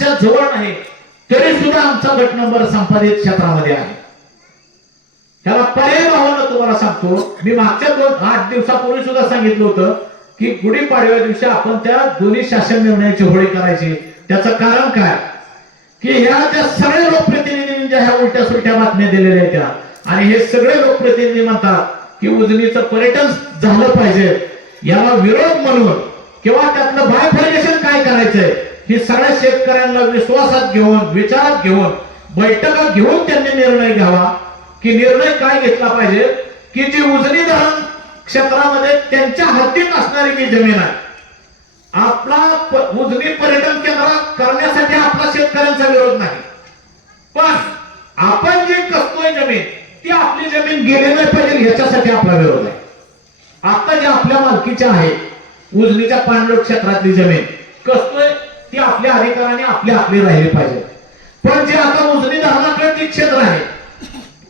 जवळ नाही तरी सुद्धा आमचा गट नंबर संपादित क्षेत्रामध्ये आहे. त्याला पर्याय भावानं तुम्हाला सांगतो, मी मागच्या 8 दिवसापूर्वी सुद्धा सांगितलं होतं की गुढीपाडव्या दिवशी आपण त्या दोन्ही शासन निर्णयाची होळी करायची. त्याचं कारण काय की ह्या ज्या सगळ्या लोकप्रतिनिधींनी ज्या ह्या उलट्या सुलट्या बातम्या दिलेल्या आहेत त्या, आणि हे सगळे लोकप्रतिनिधी म्हणतात की उजनीचं पर्यटन झालं पाहिजे, याला विरोध म्हणून किंवा त्यातलं बायफर्गेशन काय करायचंय हे सगळ्या शेतकऱ्यांना विश्वासात घेऊन विचारात घेऊन बैठका घेऊन त्यांनी निर्णय घ्यावा. की निर्णय काय घेतला पाहिजे की जी उजनी धरण क्षेत्रामध्ये त्यांच्या हद्दीत असणारी जी जमीन आहे, आपला उजनी पर्यटन केंद्र करण्यासाठी आपला शेतकऱ्यांचा विरोध नाही, पण आपण जे कसतोय जमीन ती आपली जमीन गेली नाही पाहिजे याच्यासाठी आपला विरोध आहे. आता जे आपल्या मालकीच्या आहे उजनीच्या पाणलोट क्षेत्रातली जमीन कसतोय ती आपल्या अधिकाराने आपली राहिली पाहिजे. पण जे आता उजनी धरणाकडे क्षेत्र आहे,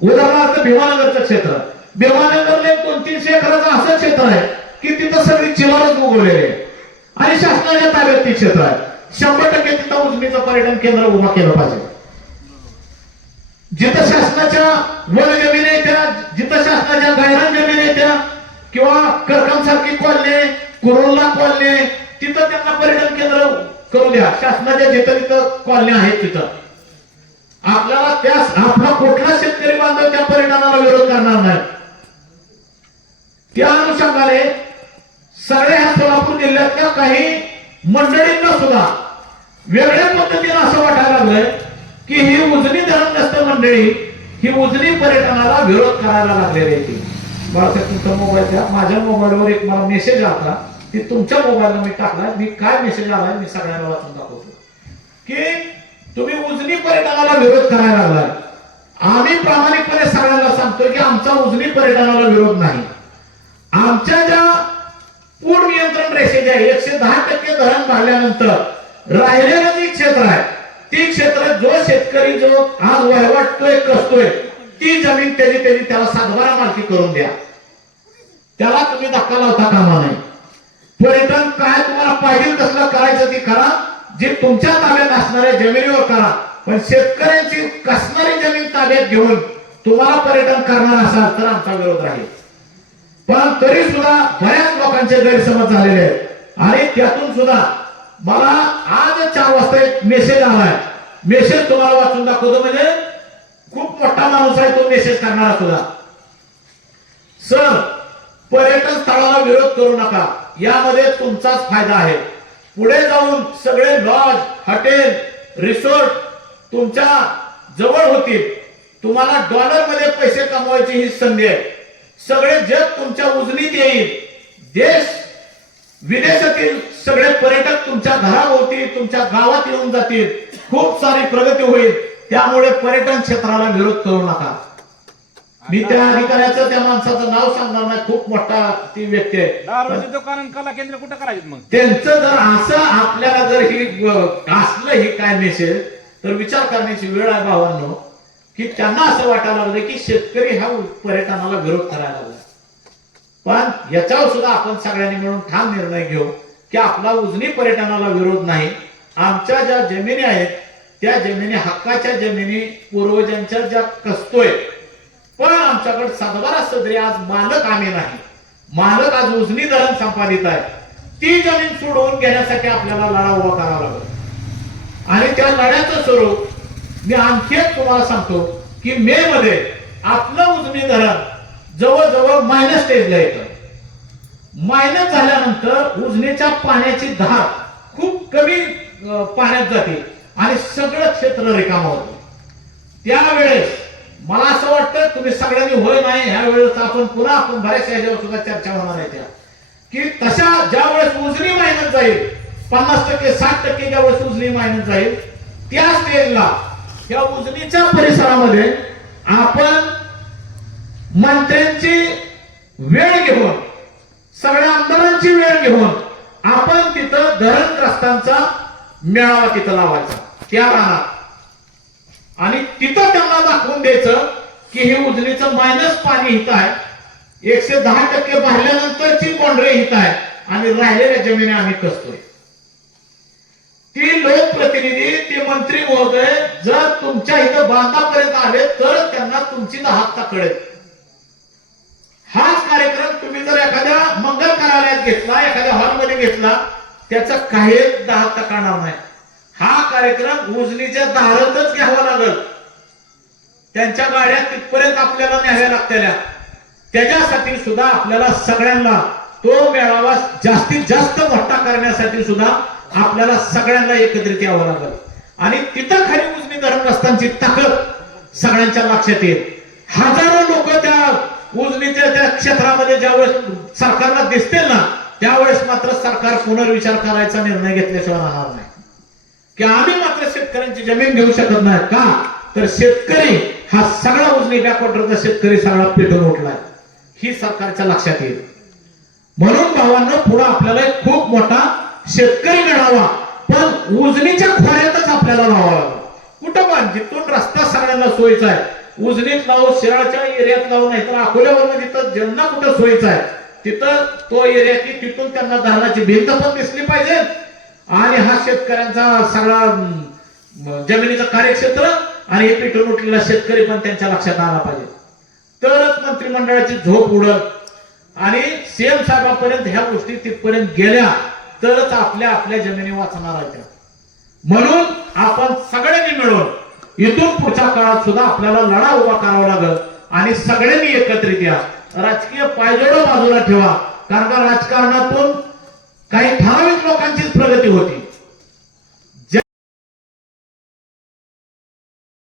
उदाहरणार्थ भीमानगरचं क्षेत्र, भीमानगरला 200-300 एकराचं असं क्षेत्र आहे की तिथं सगळी चिलारच उगवलेली आहे आणि शासनाच्या ताब्यात ते क्षेत्र आहे. 100% तिथं उजनीचं पर्यटन केंद्र उभा केलं पाहिजे. जिथं शासनाच्या वन जमिनी आहेत त्या, जिथं शासनाच्या गायरान जमिनी आहेत त्या, किंवा करकम सारखी कॉलनी, कुरुल्ला कॉलनी, तिथं त्यांना पर्यटन केंद्र करू द्या. शासनाच्या जिथं तिथं कॉलनी आहेत तिथं आपल्याला त्या आपला कुठला शेतकरी बांधव त्या परिणामाला विरोध करणार नाही. त्या अनुषंगाने सगळ्या सोलापूर जिल्ह्यातल्या काही मंडळींना सुद्धा वेगळ्या पद्धतीने असं वाटायला लागलंय की ही उजनी धरण नसतं मंडळी, ही उजनी पर्यटनाला विरोध करायला लागलेली आहे. मला तुमचा मोबाईल द्या, माझ्या मोबाईलवर एक मला मेसेज आला की तुमच्या मोबाईलला मी टाकला, मी काय मेसेज आलाय मी सगळ्यांना वाचून दाखवतो की तुम्ही उजनी पर्यटनाला विरोध करायला लागलाय. आम्ही प्रामाणिकपणे सगळ्यांना सांगतोय की आमचा उजनी पर्यटनाला विरोध नाही. आमच्या ज्या पूर नियंत्रण रेषेच्या 110% धरण भरल्यानंतर राहिलेलं जे क्षेत्र आहे ती क्षेत्र जो शेतकरी जो आज वहिवाटतोय कसतोय ती जमीन त्याची त्याला सातबारा मालकी करून द्या. त्याला तुम्ही धक्का लावता कामा नाही. पर्यटन काय तुम्हाला पाहिजे तसलं करायचं ती करा, जे तुमच्या ताब्यात असणाऱ्या जमिनीवर करा, पण शेतकऱ्यांची कसणारी जमीन ताब्यात घेऊन तुम्हाला पर्यटन करणार असाल तर आमचा विरोध राहील. पण तरी सुद्धा बऱ्याच लोकांचे गैरसमज झालेले आहेत आणि त्यातून सुद्धा मला आज 4 वाजता एक मेसेज आलाय. मेसेज तुम्हाला वाचून दाखवतो, म्हणजे खूप मोठा माणूस आहे तो मेसेज करणारा सुद्धा. सर, पर्यटन स्थळाला विरोध करू नका, यामध्ये तुमचाच फायदा आहे. पुढे जाऊन सगळे लॉज, हॉटेल, रिसॉर्ट तुमच्या जवळ होतील. तुम्हाला डॉलरमध्ये पैसे कमवायची ही संधी आहे. सगळे जग तुमच्या उजनीत येईल. देश विदेशातील सगळे पर्यटक तुमच्या घराभोवती तुमच्या गावात येऊन जातील. खूप सारी प्रगती होईल. त्यामुळे पर्यटन क्षेत्राला विरोध करू नका. मी त्या अधिकाऱ्याचं त्या माणसाचं नाव सांगणार नाही, खूप मोठा ती व्यक्ती आहे. दारूचे दुकान कला केंद्र कुठं करायचं मग त्यांचं जर असं आपल्याला जर ही असलं ही काय मेसेज तर विचार करण्याची वेळ आहे भावांनो, की त्यांना असं वाटायला लागलं की शेतकरी हा पर्यटनाला विरोध करायला लागला. पण याच्यावर सुद्धा आपण सगळ्यांनी मिळून ठाम निर्णय घेऊ की आपला उजनी पर्यटनाला विरोध नाही. आमच्या ज्या जमिनी आहेत त्या जमिनी हक्काच्या जमिनी पूर्वजांच्या ज्या कसतोय, पण आमच्याकडे सातबारा सदरी आज मालक आम्ही नाही. मालक आज उजनी धरण संपादित आहे. ती जमीन सोडवून घेण्यासाठी आपल्याला लढा उभा करावा लागेल आणि त्या लढ्याचं स्वरूप मी आणखी एक तुम्हाला सांगतो की मे मध्ये आपलं उजनी धरण जवळजवळ मायनस स्टेजला येतं. मायनस झाल्यानंतर उजनीच्या पाण्याची धार खूप कमी पाण्यात जाते आणि सगळं क्षेत्र रिकामं होतं. त्यावेळेस मला असं वाटतं तुम्ही सगळ्यांनी होय नाही ह्या वेळेस आपण पुन्हा बऱ्याचशा याच्यावर सुद्धा चर्चा होणार आहे त्या की तशा ज्या वेळेस उजनी मायनस जाईल 50% 60% ज्या वेळेस उजनी मायनस जाईल त्या स्टेजला या उजनीच्या परिसरामध्ये आपण मंत्र्यांची वेळ घेऊन सगळ्या आमदारांची वेळ घेऊन आपण तिथं धरणग्रस्तांचा मेळावा तिथं लावायचा त्या रानात आणि तिथं त्यांना दाखवून द्यायचं की हे उजनीचं मायनस पाणी हित आहे, 110% भरल्यानंतरची बाउंड्री हित आहे आणि राहिलेल्या जमिनी आम्ही कसतोय. ती लोकप्रतिनिधी ते मंत्री महोदय जर तुमच्या इथं बांधापर्यंत आले तर त्यांना तुमची दहाता कळेल. हाच कार्यक्रम तुम्ही जर एखाद्या मंगल कार्यालयात घेतला, एखाद्या हॉलमध्ये घेतला, त्याचा काहीच दहाता काढणार नाही. हा कार्यक्रम उजनीच्या दारातच घ्यावा लागल. त्यांच्या गाड्या तिथपर्यंत आपल्याला न्याव्या लागत्या. त्याच्यासाठी सुद्धा आपल्याला सगळ्यांना तो मेळावा जास्तीत जास्त मोठा करण्यासाठी सुद्धा आपल्याला सगळ्यांना एकत्रित यावं लागेल. आणि तिथं खाली उजनी धर्मग्रस्तांची ताकद सगळ्यांच्या लक्षात येईल. हजारो लोक त्या उजनीच्या त्या क्षेत्रामध्ये ज्यावेळेस सरकारला दिसतील ना, त्यावेळेस मात्र सरकार पुनर्विचार करायचा निर्णय घेतल्याशिवाय राहणार नाही की आम्ही मात्र शेतकऱ्यांची जमीन घेऊ शकत नाही. का तर शेतकरी हा सगळा उजनी बॅकवॉटरचा शेतकरी सगळा पेटून उठलाय, ही सरकारच्या लक्षात येईल. म्हणून भावांनो, पुढे आपल्याला एक खूप मोठा शेतकरी मिळावा, पण उजनीच्या खोऱ्यातच आपल्याला लावावा लागला. कुठं पण जिथून रस्ता सगळ्यांना सोयीचा आहे, उजनीत लावू, शिराळच्या एरियात लावू, नाही तर अकोल्यावर जिथं ज्यांना कुठं सोयीचा आहे तिथं तो एरिया की तिथून त्यांना धरणाची भिंत पण दिसली पाहिजे आणि हा शेतकऱ्यांचा सगळा जमिनीचं कार्यक्षेत्र आणि हे पेटून उठलेला शेतकरी पण त्यांच्या लक्षात आला पाहिजे. तरच मंत्रिमंडळाची झोप उडत आणि सीएम साहेबांपर्यंत ह्या गोष्टी तिथपर्यंत गेल्या तरच आपल्या आपल्या जमिनी वाचणार आहेत. म्हणून आपण सगळ्यांनी मिळून इथून पुढच्या काळात सुद्धा आपल्याला लढा उभा करावा लागेल आणि सगळ्यांनी एकत्रित या. राजकीय पायजोड बाजूला ठेवा, कारण का राजकारणातून काही ठराविक लोकांचीच प्रगती होती.